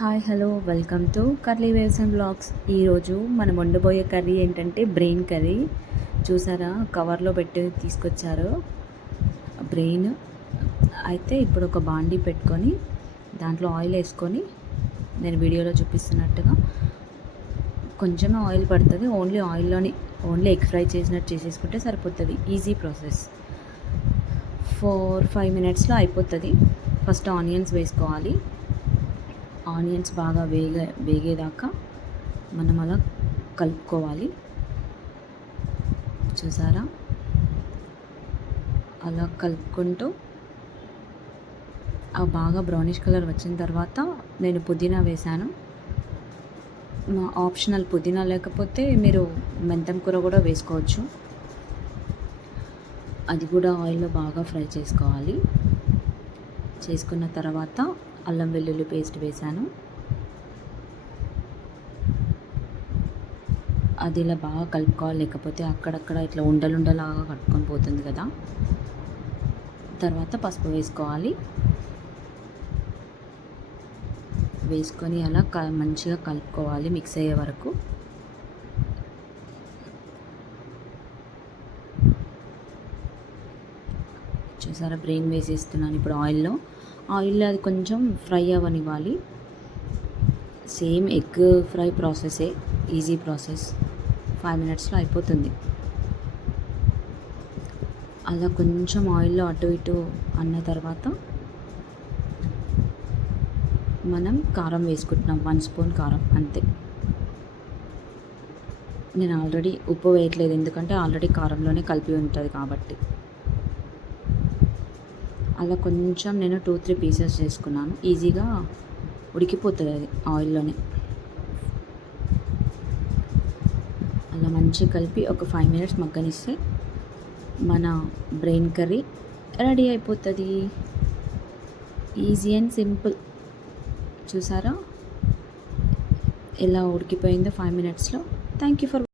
Hi hello welcome to curly waves and blogs. ఈరోజు మనం వండబోయే కర్రీ ఏంటంటే బ్రెయిన్ కర్రీ. చూసారా, కవర్లో పెట్టి తీసుకొచ్చారు బ్రెయిన్. అయితే ఇప్పుడు ఒక బాండీ పెట్టుకొని దాంట్లో ఆయిల్ వేసుకొని, నేను వీడియోలో చూపిస్తున్నట్టుగా కొంచెమే ఆయిల్ పడుతుంది. ఓన్లీ ఎగ్ ఫ్రై చేసినట్టు చేసేసుకుంటే సరిపోతుంది. Easy process. 4-5 మినిట్స్లో అయిపోతుంది. ఫస్ట్ ఆనియన్స్ వేసుకోవాలి. ఆనియన్స్ బాగా వేగేదాకా మనం అలా కలుపుకోవాలి. చూసారా, అలా కలుపుకుంటూ బాగా బ్రౌనిష్ కలర్ వచ్చిన తర్వాత నేను పుదీనా వేశాను. ఆప్షనల్, పుదీనా లేకపోతే మీరు మెంతం కూర కూడా వేసుకోవచ్చు. అది కూడా ఆయిల్లో బాగా ఫ్రై చేసుకోవాలి. చేసుకున్న తర్వాత అల్లం వెల్లుల్లి పేస్ట్ వేశాను. అది ఇలా బాగా కలుపుకోవాలి, లేకపోతే అక్కడక్కడ ఇట్లా ఉండలుండలాగా కట్టుకొని పోతుంది కదా. తర్వాత పసుపు వేసుకోవాలి. వేసుకొని అలా మంచిగా కలుపుకోవాలి మిక్స్ అయ్యే వరకు. చూసారా, బ్రెయిన్ వేసేస్తున్నాను ఇప్పుడు ఆయిల్లో అది కొంచెం ఫ్రై అవ్వనివ్వాలి. సేమ్ ఎగ్ ఫ్రై ప్రాసెసే, ఈజీ ప్రాసెస్. 5 మినిట్స్లో అయిపోతుంది. అలా కొంచెం ఆయిల్లో అటు ఇటు అన్న తర్వాత మనం కారం వేసుకుంటున్నాం. 1 స్పూన్ కారం అంతే. నేను ఆల్రెడీ ఉప్పు వేయట్లేదు, ఎందుకంటే ఆల్రెడీ కారంలోనే కలిపి ఉంటుంది కాబట్టి. అలా కొంచెం నేను 2-3 పీసెస్ చేసుకున్నాను. ఈజీగా ఉడికిపోతుంది అది ఆయిల్లోనే. అలా మంచిగా కలిపి ఒక 5 మినిట్స్ మగ్గనిస్తే మన బ్రెయిన్ కర్రీ రెడీ అయిపోతుంది. Easy and simple. చూసారా ఎలా ఉడికిపోయిందో 5 మినిట్స్లో. Thank you for